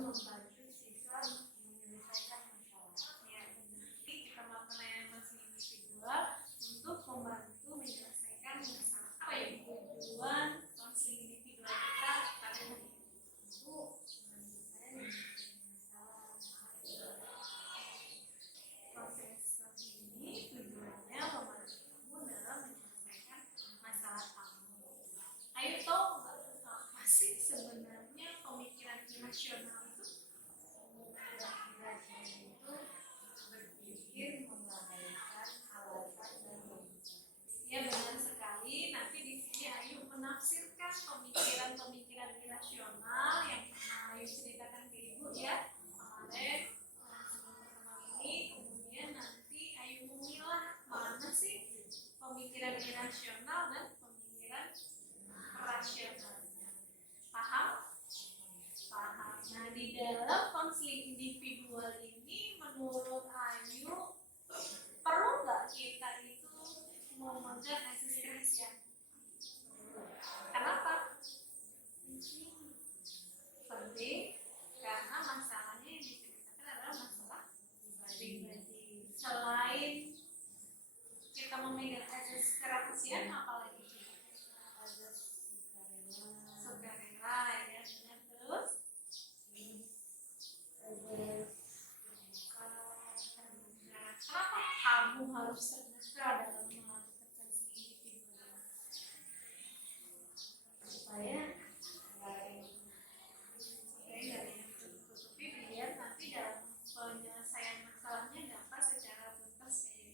membantu siswa menyelesaikan masalah. Ya, benar. Jadi kita melakukan evaluasi individual untuk membantu menyelesaikan masalah. Apa ya tujuan konseling individual kita pada hari ini? Untuk saya menyelesaikan masalah. Proses ini tujuannya membantu kamu dalam menyelesaikan masalah kamu. Ayo tahu nggak apa sih sebenarnya pemikiran irasional itu? Pemikiran itu berpikir mengabaikan alasan dan logika. Ya benar sekali. Nanti di sini Ayu menafsirkan pemikiran-pemikiran irasional yang pernah Ayu ceritakan ke Ibu ya kemarin sebelum pertemuan ini. Kemudian nanti Ayu memilah mana sih pemikiran irasional dan pemikiran rasional. Paham? Paham. Nah di dalam konseling individual ini menurut Ayu perlu nggak kita itu memegang eksistensial? Kenapa? Penting karena masalahnya yang diceritakan adalah masalah pribadi. Selain kita memegang asas kerahasiaan, apalagi Ada sukarela, sukarela ya benar. Terus ada nah, kenapa kamu harus terbuka dalam melakukan konseling individual? supaya Nggak ada yang tutup-tutupi biar nanti dalam penyelesaian masalahnya dapat secara tuntas ya.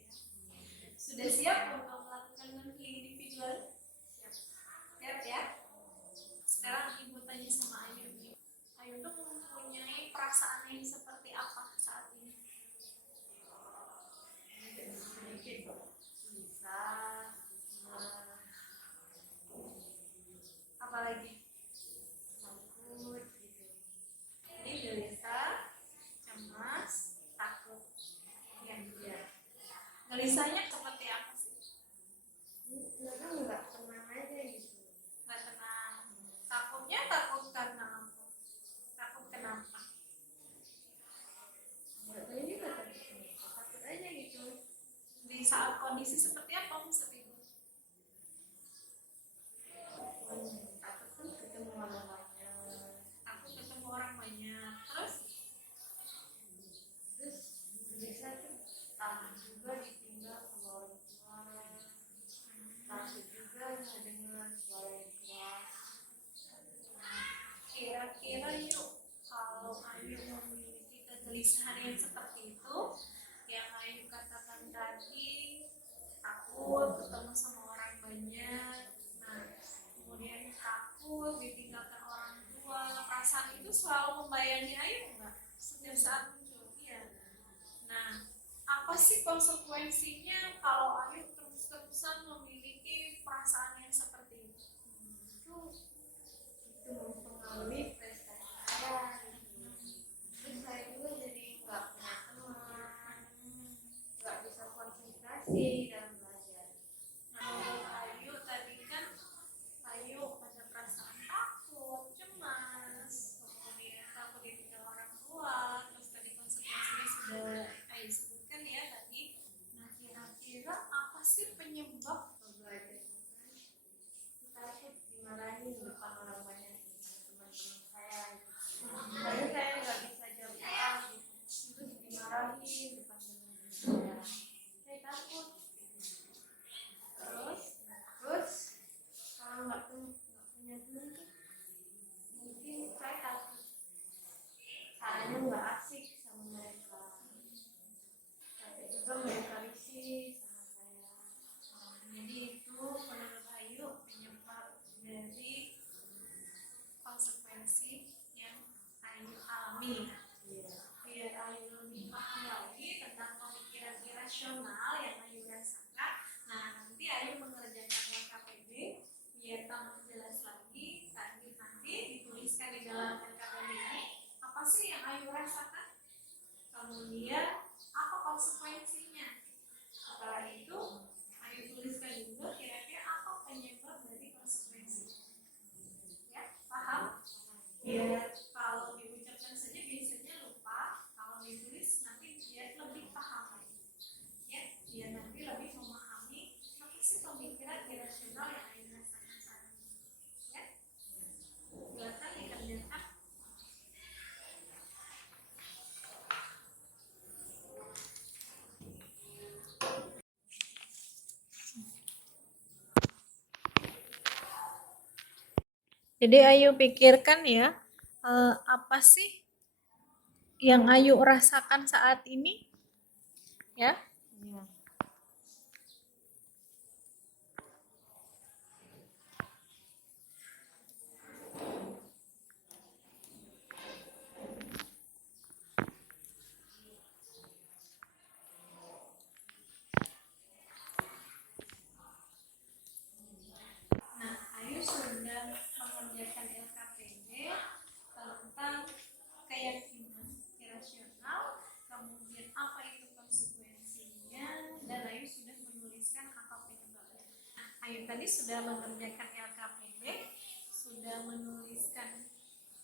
Sudah siap untuk melakukan konseling individual? Siap. Siap ya? Sekarang Ibu tanya sama Ayu. Ayu tuh mempunyai perasaan yang seperti apa saat ini? sedikit bisa Apalagi? takut gitu. Ini gelisah, cemas, takut. Ya. Gelisahnya seperti apa sih? Nggak tenang aja gitu. Nggak tenang. Takutnya takut karena apa? Takut kenapa? Nggak tahu juga takut aja gitu. Di saat kondisi seperti apa maksud Ibu? Takut kan ketemu orang banyak. Takut ketemu orang banyak. Terus? Terus bisa tuh takut juga ditinggal sama orang tua. Takut juga ngedengar suara yang keras. Kira-kira yuk kalau Ayu memiliki kegelisahan yang seperti itu, yang Ayu katakan tadi, takut ketemu sama orang banyak, nah kemudian takut ditinggalkan orang tua, perasaan itu selalu membayangi Ayu nggak? Setiap saat muncul, iya. Nah, apa sih konsekuensinya kalau Ayu terus-terusan memiliki perasaan yang seperti itu? Itu mempengaruhi prestasi saya. Terus saya juga jadi nggak punya teman, nggak bisa konsentrasi dalam belajar. Menurut Ayu tadi kan Ayu ada perasaan takut, cemas, kemudian takut ditinggal orang tua, terus tadi konsekuensinya sudah Ayu sebutkan ya tadi. Nah kira-kira apa sih penyebab Belajar takut dimarahin di depan orang banyak, depan teman-teman saya. Lalu saya nggak bisa jawab terus dimarahin di depan teman-teman saya. Saya takut. Terus kalau nggak punya teman tuh mungkin saya takut kayaknya nggak asik sama mereka. Saya juga mereka risih sama saya. jadi itu menurut Ayu penyebab dari konsekuensi yang Ayu alami. Biar Ayu lebih paham lagi tentang pemikiran irasional yang Ayu rasakan. Nah nanti Ayu mengerjakan LKPD biar kamu jelas lagi. Nanti dituliskan di dalam LKPD ini apa sih yang Ayu rasakan. Kemudian apa konsekuensinya. Setelah itu Ayu tuliskan juga kira-kira apa penyebab dari konsekuensi. Ya, paham? Biar kalau diucapkan saja Jadi Ayu pikirkan ya, apa sih yang Ayu rasakan saat ini, ya? Iya. Nah, Ayu sudah mengerjakan LKPD tentang keyakinan irasional, kemudian apa itu konsekuensinya, dan Ayu sudah menuliskan apa penyebabnya. Nah, Ayu tadi sudah mengerjakan LKPD, sudah menuliskan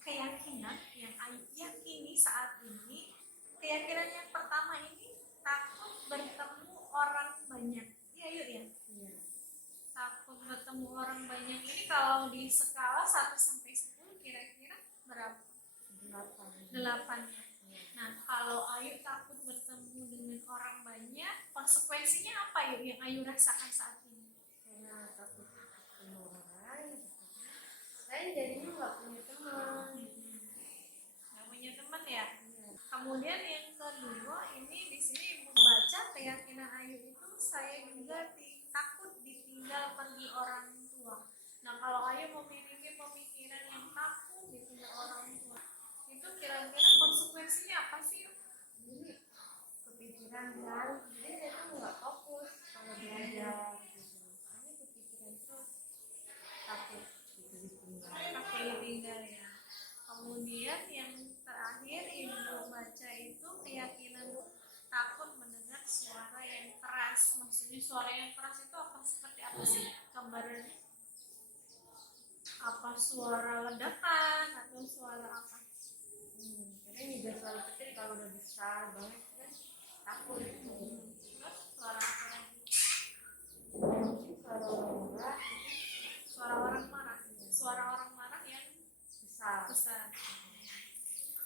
keyakinan yang Ayu yakini saat ini. Keyakinan yang pertama ini takut bertemu orang banyak. Iya, Ayu ya? Iya. Takut bertemu orang banyak ini kalau di skala 1 sampai 10 kira-kira berapa? 8 ya. Nah, kalau Ayu takut bertemu dengan orang banyak, konsekuensinya apa yuk yang Ayu rasakan saat ini? Karena takut ketemu orang, saya jadinya nggak punya teman. Nggak punya teman ya? Iya. Kemudian yang kedua ini di sini Ibu baca keyakinan Ayu itu saya juga takut ditinggal pergi orang tua. Nah, kalau Ayu memiliki pemikiran yang takut ditinggal orang tua, itu kira-kira konsekuensinya apa sih? Jadi kepikiran kan, jadi saya tuh nggak fokus kalau belajar gitu. Soalnya kepikiran terus takut gitu ditinggal. Takut ditinggal ya. Kemudian yang terakhir Ibu baca itu keyakinan takut mendengar suara yang keras. Maksudnya suara yang keras itu apa, seperti apa sih gambarannya? Apa suara ledakan atau suara apa? Karena juga selalu kecil, kalau udah besar banget kan takut. Terus suara apa lagi? Mungkin kalau orang marah Suara orang marah. Suara orang marah yang besar. besar.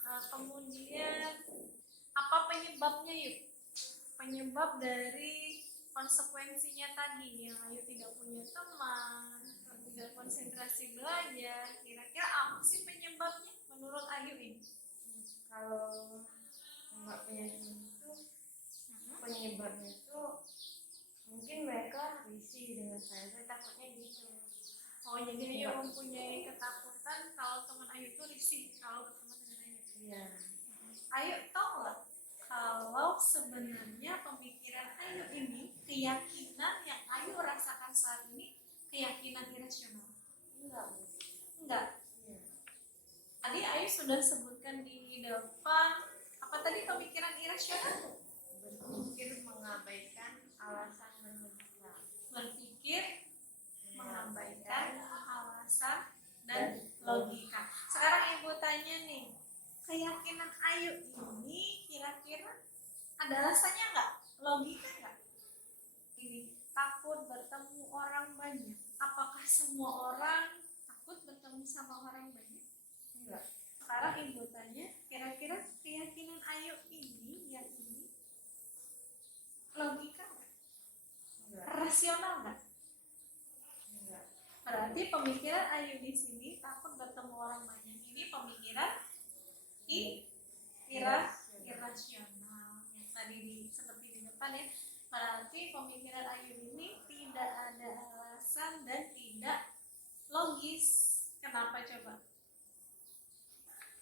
Kemudian apa penyebabnya yuk? Penyebab dari konsekuensinya tadi yang Ayu tidak punya teman, tidak konsentrasi belajar. Kira-kira apa sih penyebabnya menurut Ayu ini? Kalau nggak punya teman itu penyebabnya itu mungkin mereka risih dengan saya takutnya gitu. Oh, jadi Ayu mempunyai ketakutan kalau teman Ayu itu risih kalau berteman dengan Ayu. Iya. Ayu tahu nggak kalau sebenarnya pemikiran Ayu ini, keyakinan yang Ayu rasakan saat ini keyakinan irasional? Enggak. Iya. Tadi Ayu sudah sebutkan di depan, apa tadi pemikiran irasional? Berpikir mengabaikan alasan dan logika. Berpikir mengabaikan alasan dan logika. Sekarang Ibu tanya nih, keyakinan Ayu ini kira-kira ada alasannya nggak? Logika nggak? Ini takut bertemu orang banyak. Apakah semua orang takut bertemu sama orang banyak? Enggak. Sekarang Ibu tanya, kira-kira keyakinan Ayu ini, yang ini, logika nggak? Enggak. Rasional nggak? Enggak. Berarti pemikiran Ayu di sini takut bertemu orang banyak ini pemikiran irasional. Yang tadi seperti di depan ya. Berarti pemikiran Ayu ini tidak ada alasan dan tidak logis. Kenapa coba?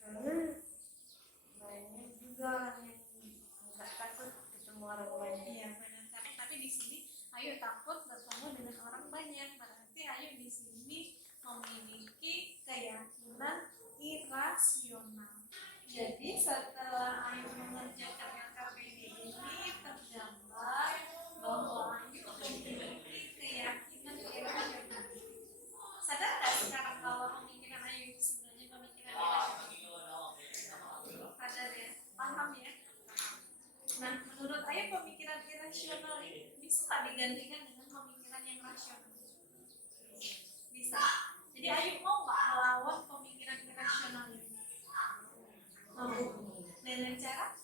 Karena banyak juga orang yang nggak takut ketemu orang banyak. Iya benar. Tapi di sini Ayu takut bertemu dengan orang banyak. Berarti Ayu di sini memiliki keyakinan irasional. Jadi setelah Ayu mengerjakan LKPD ini tergambar bahwa Ayu memiliki keyakinan irasional. Sadar nggak sekarang kalau pemikiran Ayu itu sebenarnya pemikiran irasional? Sadar ya, paham ya. Nah, menurut Ayu pemikiran irasional ini bisa nggak digantikan dengan pemikiran yang rasional? Bisa. Jadi Ayu mau nggak melawan pemikiran irasional ini? Mau. Dengan cara?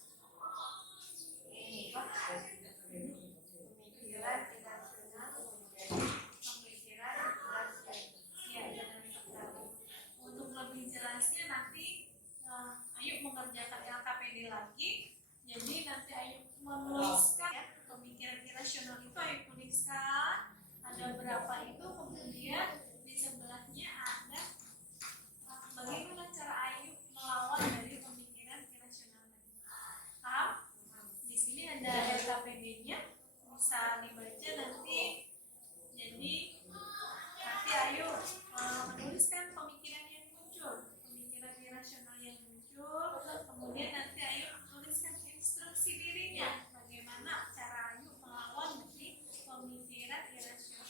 Pemikiran irasional menjadi pemikiran rasional. Ya, dengan sekali. diri lagi. Jadi nanti Ayu menuliskan ya, pemikiran irasional itu Ayu tuliskan ada berapa itu, kemudian di sebelahnya ada bagaimana cara Ayu melawan dari pemikiran irasional tadi. Paham? Di sini ada LKPD-nya, bisa dibaca nanti. Jadi nanti Ayu menuliskan pemikiran yang muncul, pemikiran irasional yang muncul, kemudian nanti Ayu tuliskan instruksi dirinya bagaimana cara Ayu melawan dari pemikiran irasional.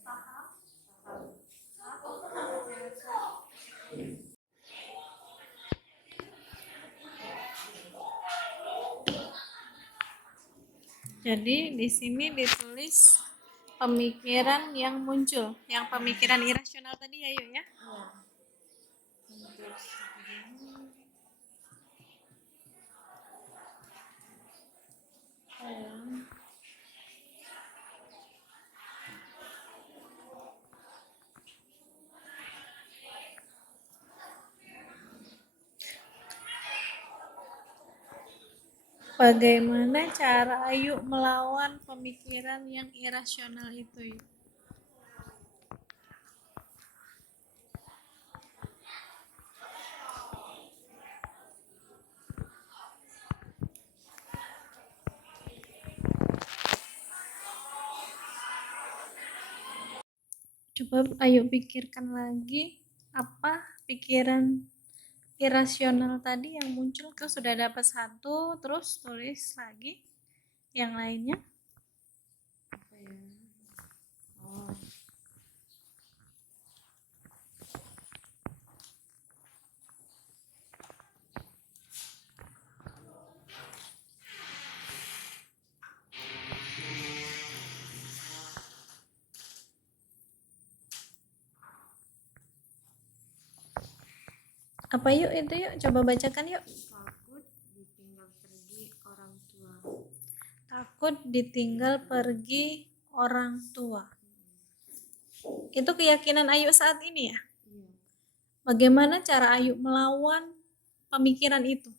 Paham? Jadi di sini ditulis pemikiran yang muncul, yang pemikiran irasional tadi Ayu ya. Bagaimana cara Ayu melawan pemikiran yang irasional itu? Coba Ayu pikirkan lagi, apa pikiran irasional tadi yang muncul. Ke sudah dapat satu, terus tulis lagi yang lainnya. Apa ya? Oh. Apa yuk itu yuk, coba bacakan yuk. Takut ditinggal pergi orang tua. Takut ditinggal pergi orang tua. Itu keyakinan Ayu saat ini ya? Iya. Bagaimana cara Ayu melawan pemikiran itu?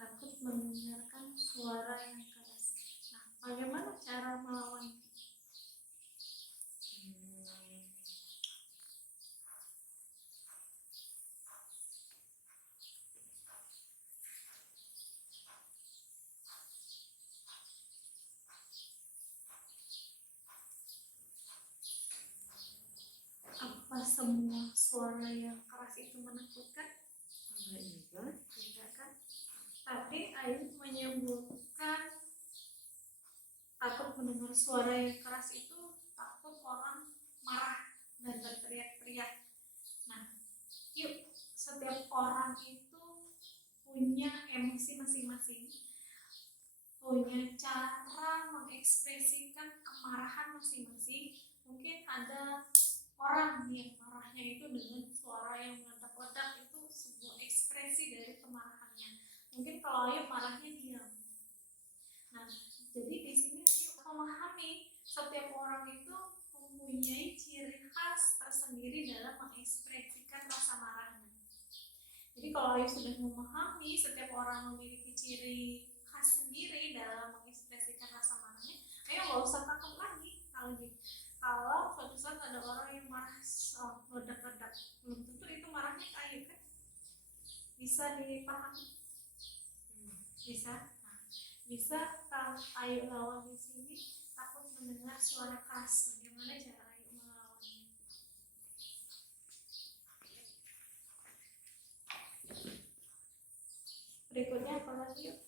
Takut mendengarkan suara yang keras. Nah, bagaimana cara melawan? Apa semua suara yang keras itu menakutkan? Enggak juga. Tidak kan? Tadi Ayu menyebutkan takut mendengar suara yang keras itu takut orang marah dan berteriak-teriak. Nah, yuk, setiap orang itu punya emosi masing-masing, punya cara mengekspresikan kemarahan masing-masing. Mungkin ada orang yang marahnya itu dengan suara yang meledak-ledak, itu sebuah ekspresi dari kemarahannya. Mungkin kalau Ayu marahnya diam. Nah, jadi di sini Ayu memahami setiap orang itu mempunyai ciri khas tersendiri dalam mengekspresikan rasa marahnya. Jadi kalau Ayu sudah memahami setiap orang memiliki ciri khas sendiri dalam mengekspresikan rasa marahnya, Ayu nggak usah takut lagi kalau suatu saat ada orang yang marah meledak-ledak, belum tentu itu marahnya ke Ayu kan? Bisa dipahami? Bisa. Nah, bisa kalau Ayu lawan di sini takut mendengar suara keras, bagaimana cara Ayu melawannya? Berikutnya apa lagi yuk?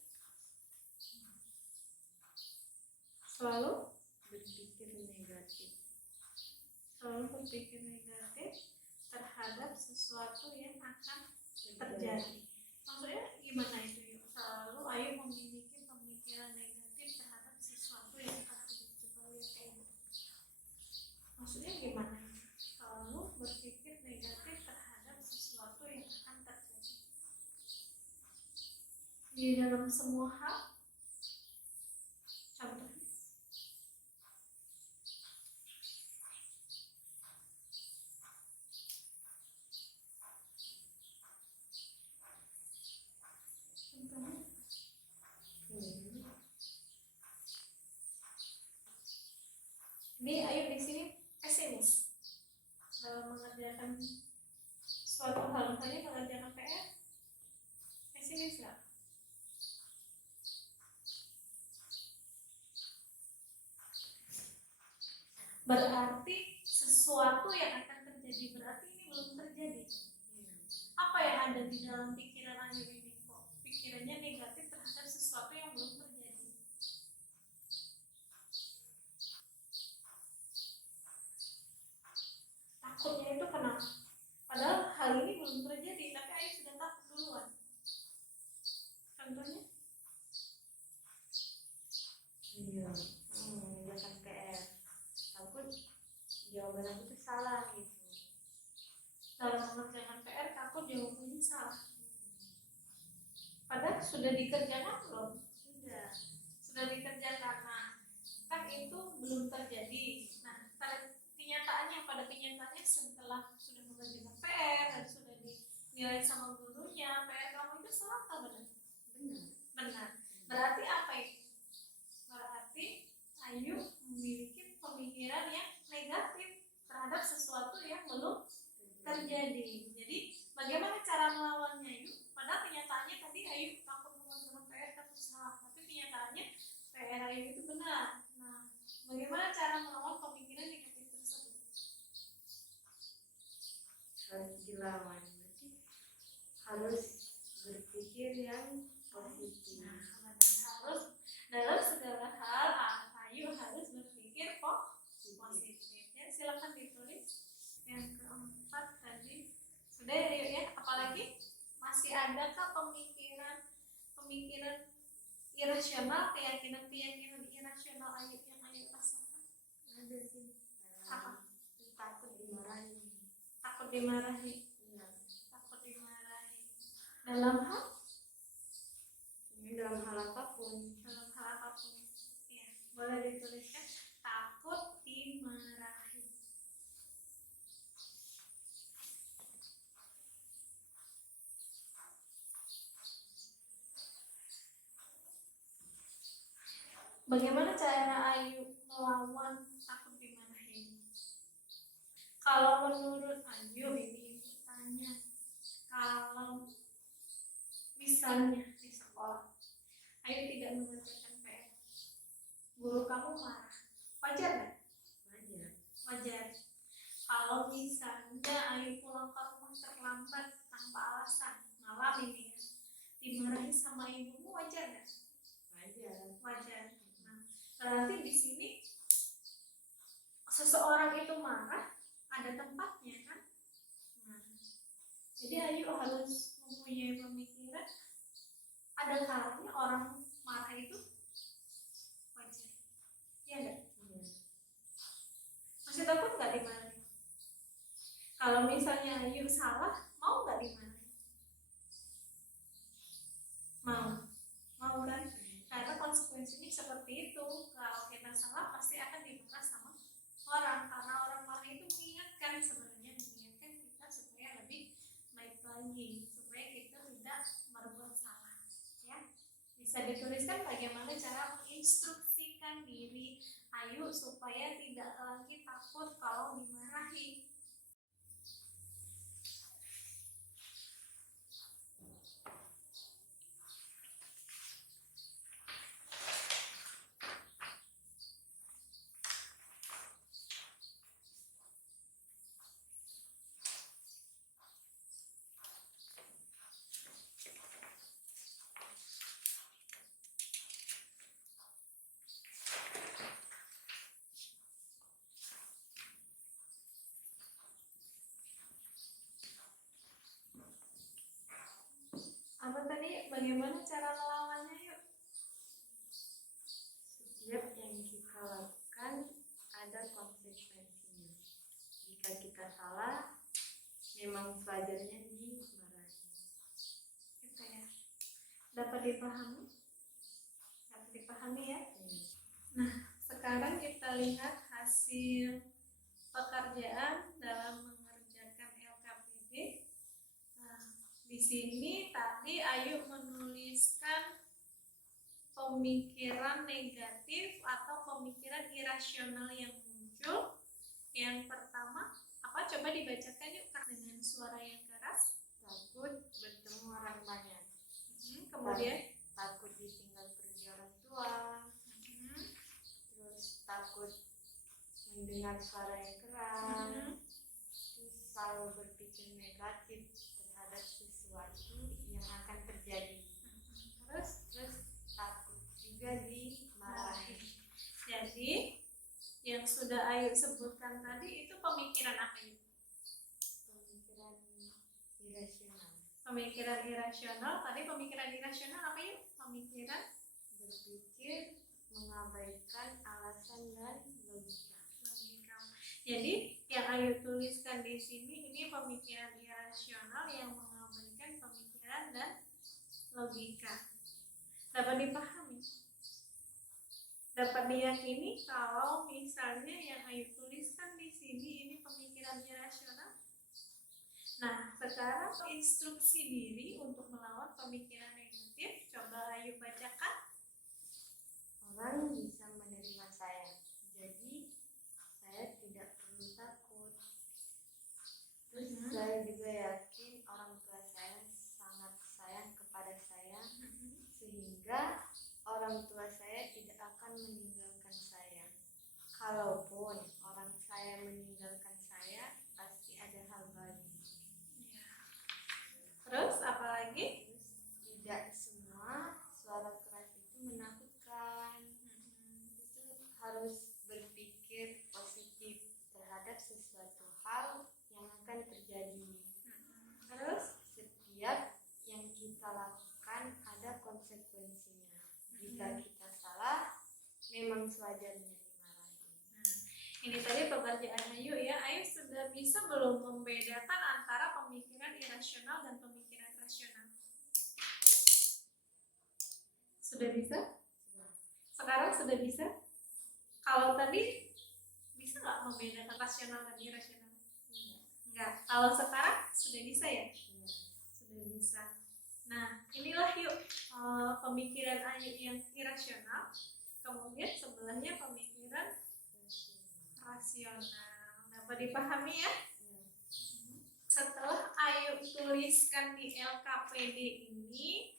Selalu berpikir negatif. Selalu berpikir negatif terhadap sesuatu yang akan terjadi. Maksudnya gimana itu yuk? Selalu Ayu memiliki pemikiran negatif terhadap sesuatu yang akan terjadi. Coba lihat kayak maksudnya gimana? Selalu berpikir negatif terhadap sesuatu yang akan terjadi di dalam semua hal. Contohnya ini Ayu di sini pesimis dalam mengerjakan suatu hal, misalnya mengerjakan PR, pesimis nggak? Berarti sesuatu yang akan terjadi, berarti ini belum terjadi. Apa yang ada di dalam pikiran Ayu ini? Kok pikirannya negatif terhadap sesuatu yang belum terjadi? Takutnya itu kenapa? Padahal hal ini belum terjadi, tapi Ayu sudah takut duluan. Contohnya? Mengerjakan PR, takut jawaban aku itu salah gitu. Dalam mengerjakan PR takut jawabannya salah. Padahal sudah dikerjakan belum? Sudah dikerjakan. Nah, kan itu belum terjadi. Nah, pada kenyataannya setelah sudah mengerjakan PR dan sudah dinilai sama gurunya, PR kamu itu salah atau benar? Benar. Berarti apa itu? Berarti Ayu memiliki pemikiran yang negatif terhadap sesuatu yang belum terjadi. Jadi bagaimana cara melawannya Ayu? Padahal kenyataannya tadi Ayu takut mengerjakan PR, takut salah, tapi kenyataannya PR Ayu itu benar. Nah, bagaimana cara melawan pemikiran negatif tersebut? Harus dilawan, berarti harus berpikir yang positif. Harus dalam segala hal Ayu harus berpikir positif. Ya, silakan ditulis. Yang keempat tadi sudah ya, apalagi masih adakah pemikiran irasional, keyakinan irasional Ayu yang Ayu rasakan? Ada sih. Apa? Takut dimarahi. Takut dimarahi. Iya. Takut dimarahi. Dalam hal apapun. Dalam hal apapun. Ya, boleh dituliskan takut dimarahi. Bagaimana cara Ayu melawan takut dimarahi? Kalau menurut Ayu ini tanya, kalau misalnya di sekolah Ayu tidak mengerjakan PR, guru kamu marah, wajar nggak? Wajar. Kalau misalnya Ayu pulang ke rumah terlambat tanpa alasan, malam ini ya, dimarahi sama ibumu, wajar nggak? Wajar. Nah, berarti di sini seseorang itu marah ada tempatnya kan? Nah, jadi Ayu harus mempunyai pemikiran ada kalanya orang marah itu wajar, ya enggak? Masih takut nggak dimarahin? Kalau misalnya Ayu salah, mau nggak dimarahin? Mau kan? Karena konsekuensinya seperti itu. Kalau kita salah pasti akan dimarah sama orang, karena orang marah itu mengingatkan kita supaya lebih baik lagi, supaya kita tidak berbuat salah. Ya, bisa dituliskan bagaimana cara menginstruksikan diri Ayu supaya tidak lagi takut kalau dimarahi. Apa tadi? Bagaimana cara melawannya? Yuk. Setiap yang kita lakukan ada konsekuensinya. Jika kita salah, memang sewajarnya dimarahi. Gitu ya. Dapat dipahami? Dapat dipahami ya? Nah, sekarang kita lihat hasil pekerjaan dalam mengerjakan LKPD. Nah, di sini tadi Ayu menuliskan pemikiran negatif atau pemikiran irasional yang muncul. Yang pertama, apa? Coba dibacakan yuk dengan suara yang keras. Takut bertemu orang banyak. Kemudian takut ditinggal pergi orang tua. Terus takut mendengar suara yang keras. Terus selalu berpikir negatif terhadap sesuatu yang akan terjadi. Terus takut juga dimarahi. Jadi yang sudah Ayu sebutkan tadi itu pemikiran apa itu? Pemikiran irasional. Pemikiran irasional. Tadi pemikiran irasional apa yuk? Pemikiran berpikir mengabaikan alasan dan logika. Jadi yang Ayu tuliskan di sini ini pemikiran irasional yang mengabaikan pemikiran dan logika. Dapat dipahami? Dapat diyakini kalau misalnya yang Ayu tuliskan di sini ini pemikiran irasional. Nah, sekarang instruksi diri untuk melawan pemikiran negatif. Coba Ayu bacakan. Orang bisa menerima saya, jadi saya tidak perlu takut. Terus saya juga yakin orang tua saya sangat sayang kepada saya, sehingga orang tua saya tidak akan meninggalkan saya. Kalaupun orang saya meninggalkan saya, pasti ada hal baik. Terus apa lagi? Terus tidak semua suara keras itu menakutkan. Itu harus berpikir positif terhadap sesuatu hal yang akan terjadi. Terus setiap yang kita lakukan ada konsekuensinya. Jika kita salah, memang sewajarnya dimarahi. Ini tadi pekerjaan Ayu ya. Ayu sudah bisa belum membedakan antara pemikiran irasional dan pemikiran rasional? Sudah bisa? Sekarang sudah bisa? Kalau tadi bisa nggak membedakan rasional dan irasional? Enggak. Kalau sekarang sudah bisa ya? Sudah bisa. Nah, inilah yuk pemikiran Ayu yang irasional. Kemudian sebelahnya pemikiran rasional. Dapat dipahami ya? Setelah Ayu tuliskan di LKPD ini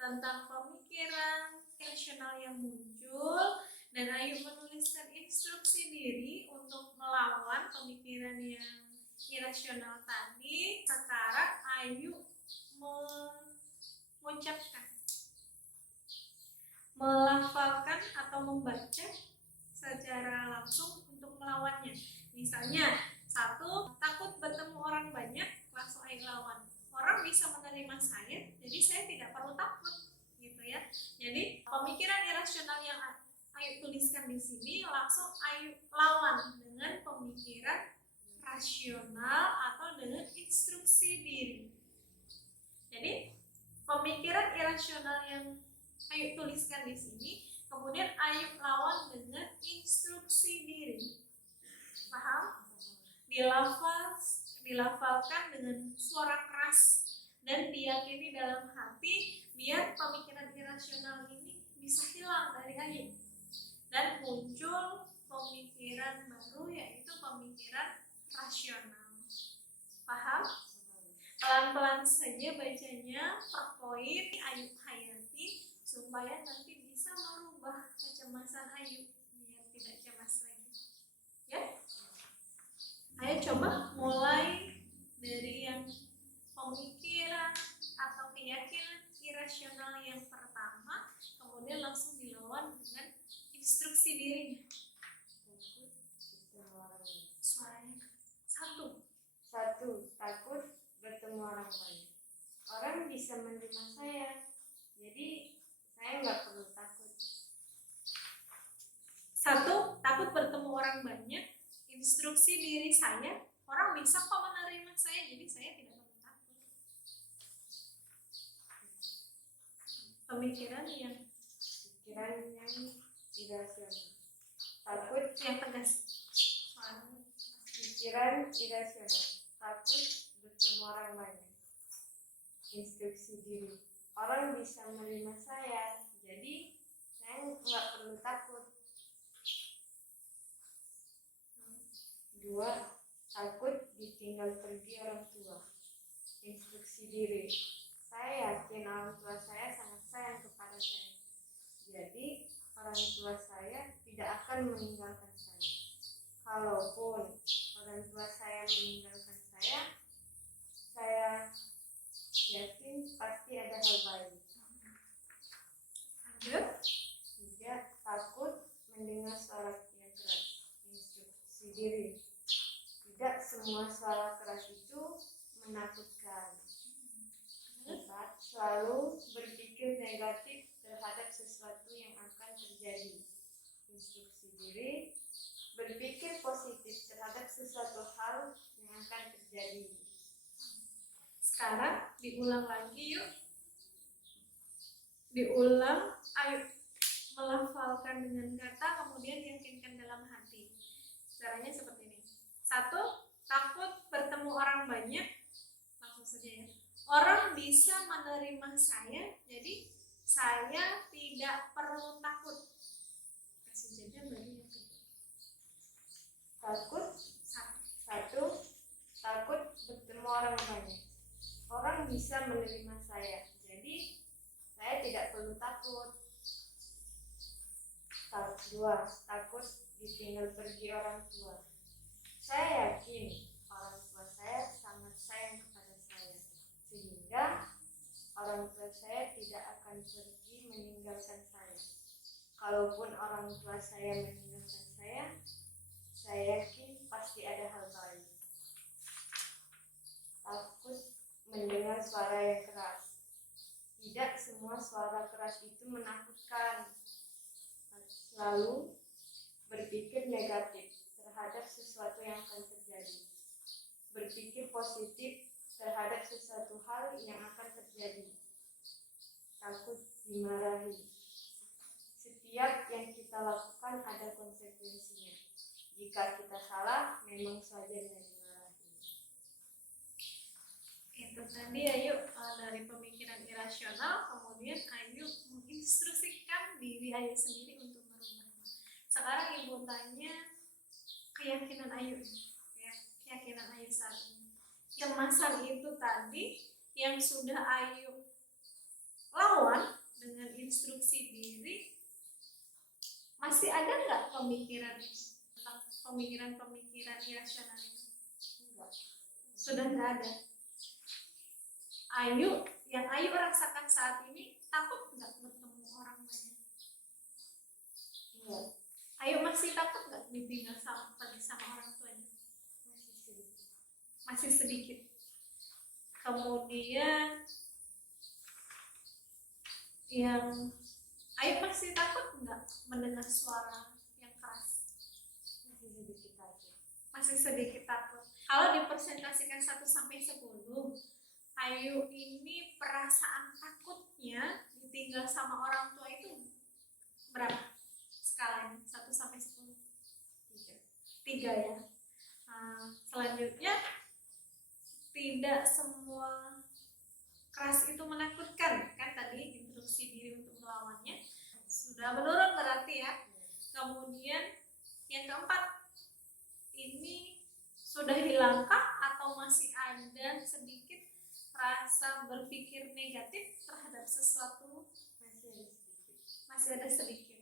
tentang pemikiran rasional yang muncul, dan Ayu menuliskan instruksi diri untuk melawan pemikiran yang irasional tadi, sekarang Ayu mengucapkan, melafalkan atau membaca secara langsung untuk melawannya. Misalnya, 1, takut bertemu orang banyak, langsung Ayu lawan. Orang bisa menerima saya, jadi saya tidak perlu takut. Gitu Jadi pemikiran irasional yang Ayu tuliskan di sini langsung Ayu lawan dengan pemikiran rasional atau dengan instruksi diri. Jadi pemikiran irasional yang Ayu tuliskan di sini, kemudian Ayu lawan dengan instruksi diri. Paham? Dilafalkan dengan suara keras dan diyakini dalam hati biar pemikiran irasional ini bisa hilang dari Ayu dan muncul pemikiran baru, yaitu pemikiran rasional. Paham? Pelan-pelan saja bacanya per poin Ayu hayati supaya nanti bisa merubah kecemasan Ayu biar tidak cemas lagi. Ya? Ayo coba mulai dari yang pemikiran atau keyakinan irasional yang pertama, kemudian langsung dilawan dengan instruksi dirinya. Suaranya satu. Takut bertemu orang baik. Orang bisa menerima saya, jadi saya nggak perlu takut. Satu, takut bertemu orang banyak. Instruksi diri saya, orang bisa kok menerima saya, jadi saya tidak perlu takut. Pemikiran yang irasional. Takut yang tegas. pikiran irasional. Takut bertemu orang banyak. Instruksi diri. Orang bisa menerima saya, jadi saya nggak perlu takut. 2. Takut ditinggal pergi orang tua. Instruksi diri. Saya yakin orang tua saya sangat sayang kepada saya. Jadi orang tua saya tidak akan meninggalkan saya. Kalaupun orang tua saya meninggalkan saya yakin pasti ada hal baik. 3. Takut mendengar suara yang keras. Instruksi diri. Tidak semua suara keras itu menakutkan. 4. Selalu berpikir negatif terhadap sesuatu yang akan terjadi. Instruksi diri. Berpikir positif terhadap sesuatu hal yang akan terjadi. Sekarang diulang lagi yuk. Diulang, ayo melafalkan dengan kata, kemudian yakinkan dalam hati. Caranya seperti ini. 1. Takut bertemu orang banyak. Langsung saja ya. Orang bisa menerima saya, jadi saya tidak perlu takut. Kasih jeda baru yang kedua. Takut. 1. Takut bertemu orang banyak. Orang bisa menerima saya, jadi saya tidak perlu takut. 2. Takut ditinggal pergi orang tua. Saya yakin orang tua saya sangat sayang kepada saya, sehingga orang tua saya tidak akan pergi meninggalkan saya. Kalaupun orang tua saya meninggalkan saya yakin pasti ada hal baik. Takut mendengar suara yang keras. Tidak semua suara keras itu menakutkan. Selalu berpikir negatif terhadap sesuatu yang akan terjadi. Berpikir positif terhadap sesuatu hal yang akan terjadi. Takut dimarahi. Setiap yang kita lakukan ada konsekuensinya. Jika kita salah, memang sewajarnya dimarahi. Itu tadi Ayu dari pemikiran irasional, kemudian Ayu menginstruksikan diri Ayu sendiri untuk merubah. Sekarang Ibu tanya keyakinan Ayu, ya, keyakinan Ayu saat ini. Kecemasan itu tadi yang sudah Ayu lawan dengan instruksi diri, masih ada nggak pemikiran tentang pemikiran irasional itu? Enggak. Sudah nggak ada. Ayu, yang Ayu rasakan saat ini, takut nggak bertemu orang banyak? Enggak. Ayu masih takut nggak ditinggal pergi sama orang tuanya? Masih sedikit. Masih sedikit. Kemudian yang Ayu masih takut nggak mendengar suara yang keras? Masih sedikit aja. Masih sedikit takut. Kalau dipresentasikan 1 sampai 10, Ayu ini perasaan takutnya ditinggal sama orang tua itu berapa? Skalanya 1 sampai 10. 3 ya. Selanjutnya, tidak semua keras itu menakutkan, kan tadi instruksi diri untuk melawannya sudah menurun berarti ya. Kemudian yang keempat, ini sudah hilangkah atau masih ada sedikit rasa berpikir negatif terhadap sesuatu? Masih ada sedikit.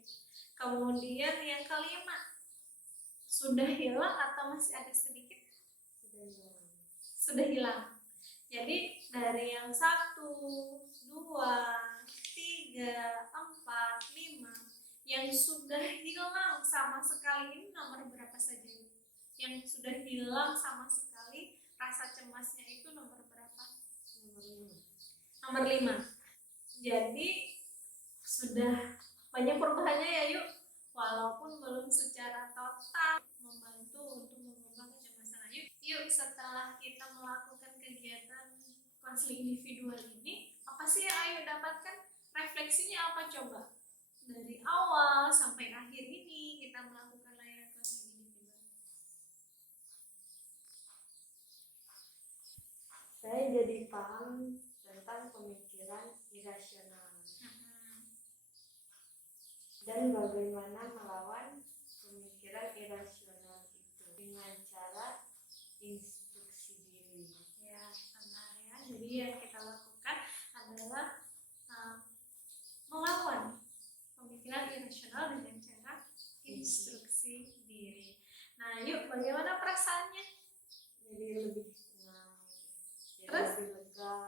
Kemudian yang kelima, sudah hilang atau masih ada sedikit? Sudah hilang. Jadi dari yang 1, 2, 3, 4, 5 yang sudah hilang sama sekali ini nomor berapa saja? Yang sudah hilang sama sekali rasa cemasnya itu nomor berapa? Nomor 5. Jadi sudah banyak perubahannya ya yuk, walaupun belum secara total membantu untuk mengubah kecemasan Ayu. Yuk, setelah kita melakukan kegiatan konseling individual ini, apa sih yang Ayu dapatkan? Refleksinya apa coba? Dari awal sampai akhir ini kita melakukan layanan konseling individual. Saya jadi paham tentang pemikiran irasional dan bagaimana melawan pemikiran irasional itu dengan cara instruksi diri. Ya, benar ya. Jadi yang kita lakukan adalah melawan pemikiran irasional dengan cara instruksi diri. Nah, yuk, bagaimana perasaannya? Jadi lebih tenang, jadi Terus? lebih lega,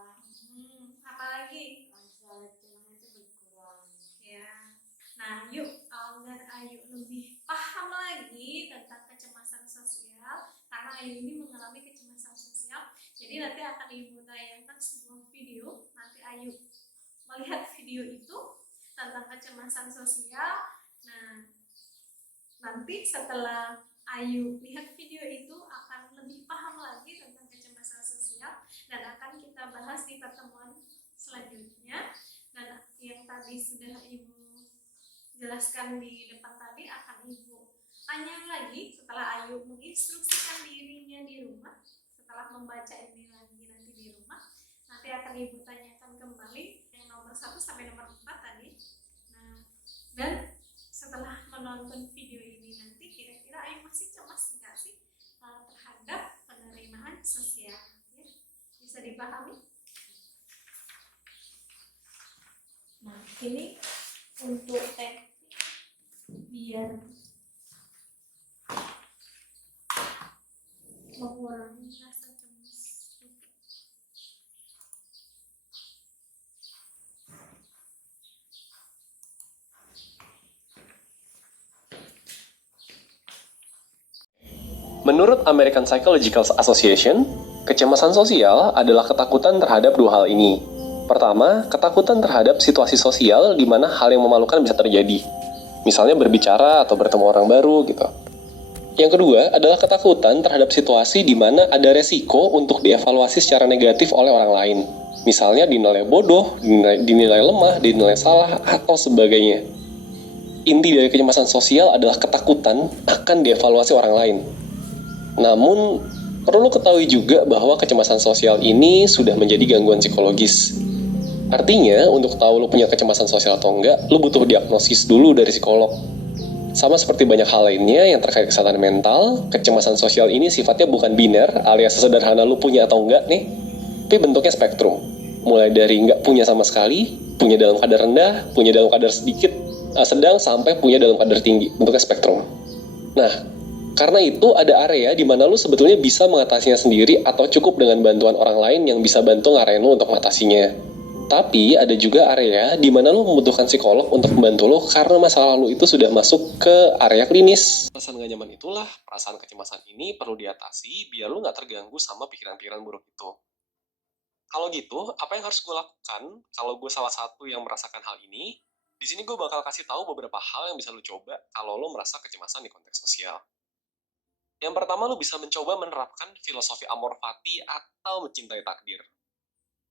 Apalagi? rasa cemas itu berkurang. Ya. Nah, yuk, agar Ayu lebih paham lagi tentang kecemasan sosial, karena Ayu ini mengalami kecemasan sosial. Jadi nanti akan Ibu tayangkan sebuah video. Nanti Ayu melihat video itu tentang kecemasan sosial. Nah, nanti setelah Ayu lihat video itu akan lebih paham lagi tentang kecemasan sosial dan akan kita bahas di pertemuan selanjutnya. Dan yang tadi sudah Ibu jelaskan di depan tadi akan Ibu tanya lagi setelah Ayu menginstruksikan dirinya di rumah. Setelah membaca ini lagi nanti di rumah, nanti akan Ibu tanyakan kembali yang nomor 1 sampai nomor 4 tadi. Nah, dan setelah menonton video ini nanti kira-kira Ayu masih cemas enggak sih terhadap penerimaan sosial ya? Bisa dipahami? Nah, ini untuk teknik biar mengurangi rasa cemas. Menurut American Psychological Association, kecemasan sosial adalah ketakutan terhadap 2 hal ini. Pertama, ketakutan terhadap situasi sosial di mana hal yang memalukan bisa terjadi. Misalnya berbicara atau bertemu orang baru gitu. Yang kedua adalah ketakutan terhadap situasi di mana ada resiko untuk dievaluasi secara negatif oleh orang lain. Misalnya dinilai bodoh, dinilai lemah, dinilai salah, atau sebagainya. Inti dari kecemasan sosial adalah ketakutan akan dievaluasi orang lain. Namun, perlu ketahui juga bahwa kecemasan sosial ini sudah menjadi gangguan psikologis. Artinya, untuk tahu lo punya kecemasan sosial atau enggak, lo butuh diagnosis dulu dari psikolog. Sama seperti banyak hal lainnya yang terkait kesehatan mental, kecemasan sosial ini sifatnya bukan biner, alias sesederhana lo punya atau enggak nih, tapi bentuknya spektrum. Mulai dari enggak punya sama sekali, punya dalam kadar rendah, punya dalam kadar sedang, sampai punya dalam kadar tinggi, bentuknya spektrum. Nah, karena itu ada area di mana lu sebetulnya bisa mengatasinya sendiri atau cukup dengan bantuan orang lain yang bisa bantu ngarahin lu untuk mengatasinya. Tapi ada juga area di mana lu membutuhkan psikolog untuk membantu lu karena masalah lu itu sudah masuk ke area klinis. Perasaan gak nyaman itulah, perasaan kecemasan ini perlu diatasi biar lu gak terganggu sama pikiran-pikiran buruk itu. Kalau gitu, apa yang harus gue lakukan kalau gue salah satu yang merasakan hal ini? Di sini gue bakal kasih tahu beberapa hal yang bisa lo coba kalau lo merasa kecemasan di konteks sosial. Yang pertama, lo bisa mencoba menerapkan filosofi amor fati atau mencintai takdir.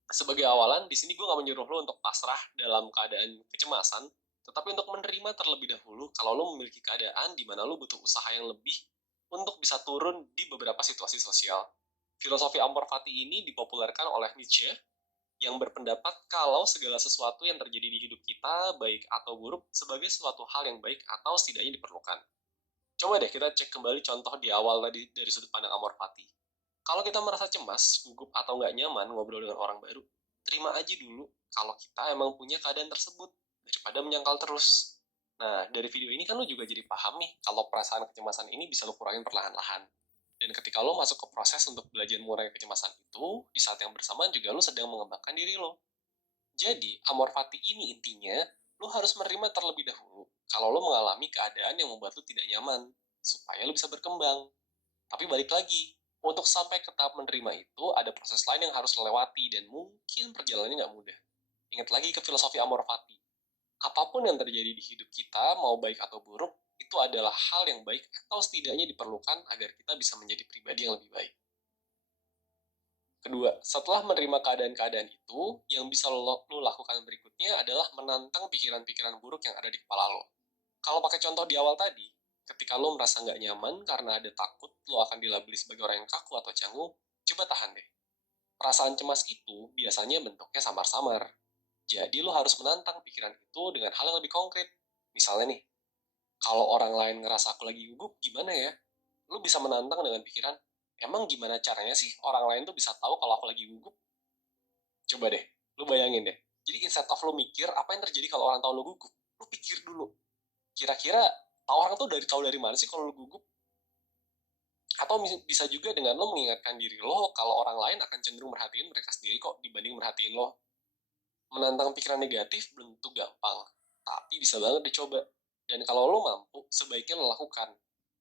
Sebagai awalan, di sini gue gak menyuruh lo untuk pasrah dalam keadaan kecemasan, tetapi untuk menerima terlebih dahulu kalau lo memiliki keadaan di mana lo butuh usaha yang lebih untuk bisa turun di beberapa situasi sosial. Filosofi amor fati ini dipopulerkan oleh Nietzsche, yang berpendapat kalau segala sesuatu yang terjadi di hidup kita, baik atau buruk, sebagai suatu hal yang baik atau setidaknya diperlukan. Coba deh kita cek kembali contoh di awal tadi dari sudut pandang amor fati. Kalau kita merasa cemas, gugup, atau nggak nyaman ngobrol dengan orang baru, terima aja dulu kalau kita emang punya keadaan tersebut, daripada menyangkal terus. Nah, dari video ini kan lo juga jadi paham nih, kalau perasaan kecemasan ini bisa lo kurangin perlahan-lahan. Dan ketika lo masuk ke proses untuk belajar mengurangi kecemasan itu, di saat yang bersamaan juga lo sedang mengembangkan diri lo. Jadi, amor fati ini intinya, lo harus menerima terlebih dahulu kalau lo mengalami keadaan yang membuat lo tidak nyaman, supaya lo bisa berkembang. Tapi balik lagi, untuk sampai ke tahap menerima itu, ada proses lain yang harus lo lewati, dan mungkin perjalanannya nggak mudah. Ingat lagi ke filosofi amor fati. Apapun yang terjadi di hidup kita, mau baik atau buruk, itu adalah hal yang baik atau setidaknya diperlukan agar kita bisa menjadi pribadi yang lebih baik. Kedua, setelah menerima keadaan-keadaan itu, yang bisa lo lakukan berikutnya adalah menantang pikiran-pikiran buruk yang ada di kepala lo. Kalau pakai contoh di awal tadi, ketika lo merasa nggak nyaman karena ada takut lo akan dilabeli sebagai orang yang kaku atau canggung, coba tahan deh. Perasaan cemas itu biasanya bentuknya samar-samar. Jadi lo harus menantang pikiran itu dengan hal yang lebih konkret. Misalnya nih, kalau orang lain ngerasa aku lagi gugup, gimana ya? Lo bisa menantang dengan pikiran, emang gimana caranya sih orang lain tuh bisa tahu kalau aku lagi gugup? Coba deh, lo bayangin deh. Jadi instead of lo mikir apa yang terjadi kalau orang tahu lo gugup, lo pikir dulu. Kira-kira orang tuh tahu dari mana sih kalau lo gugup? Atau bisa juga dengan lo mengingatkan diri lo kalau orang lain akan cenderung merhatiin mereka sendiri kok dibanding merhatiin lo. Menantang pikiran negatif belum tentu gampang, tapi bisa banget dicoba. Dan kalau lo mampu, sebaiknya lo lakukan.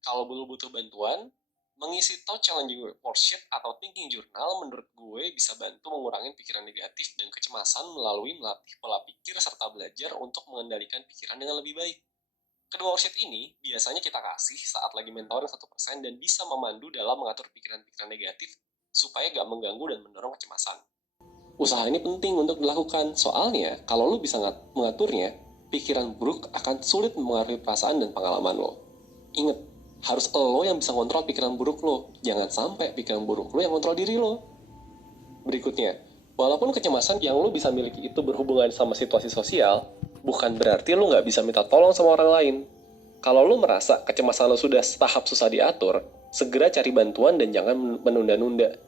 Kalau lo butuh bantuan, mengisi challenging worksheet atau thinking journal menurut gue bisa bantu mengurangi pikiran negatif dan kecemasan melalui melatih pola pikir serta belajar untuk mengendalikan pikiran dengan lebih baik. Kedua worksheet ini biasanya kita kasih saat lagi mentoring 1% dan bisa memandu dalam mengatur pikiran-pikiran negatif supaya gak mengganggu dan mendorong kecemasan. Usaha ini penting untuk dilakukan, soalnya kalau lo bisa mengaturnya, pikiran buruk akan sulit mempengaruhi perasaan dan pengalaman lo. Ingat, harus lo yang bisa kontrol pikiran buruk lo, jangan sampai pikiran buruk lo yang kontrol diri lo. Berikutnya, walaupun kecemasan yang lo bisa miliki itu berhubungan sama situasi sosial, bukan berarti lo nggak bisa minta tolong sama orang lain. Kalau lo merasa kecemasan lo sudah tahap susah diatur, segera cari bantuan dan jangan menunda-nunda.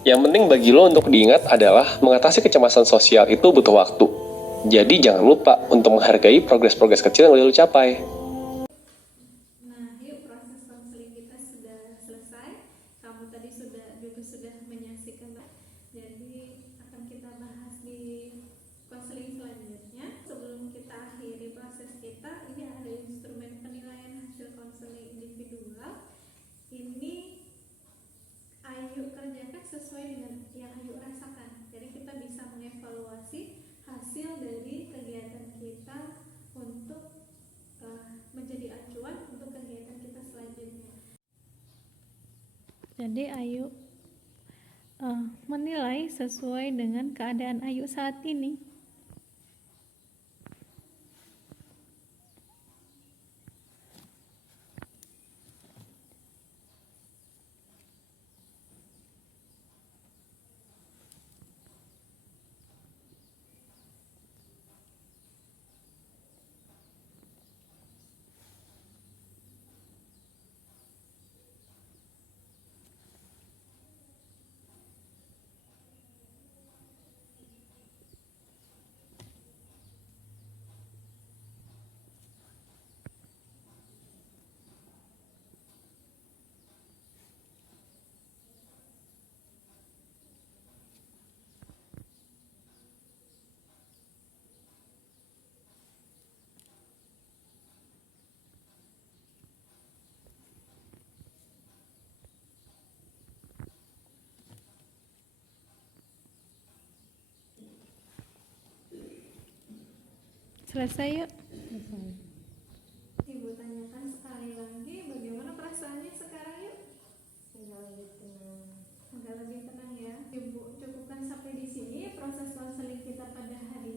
Yang penting bagi lo untuk diingat adalah mengatasi kecemasan sosial itu butuh waktu. Jadi jangan lupa untuk menghargai progres-progres kecil yang udah lo capai. Nah, yuk, proses konseling kita sudah selesai. Kamu tadi juga sudah menyaksikan. Jadi akan kita bahas di konseling selanjutnya. Sebelum kita akhiri proses kita, ini ada instrumen penilaian hasil konseling individual. Ini Ayu kerjakan sesuai dengan yang Ayu rasakan. Jadi kita bisa mengevaluasi hasil dari kegiatan kita untuk menjadi acuan untuk kegiatan kita selanjutnya. Jadi Ayu menilai sesuai dengan keadaan Ayu saat ini. Selesai yuk. Ibu tanyakan sekali lagi, bagaimana perasaannya sekarang yuk? Agak lebih tenang ya. Ibu cukupkan sampai di sini proses konseling kita pada hari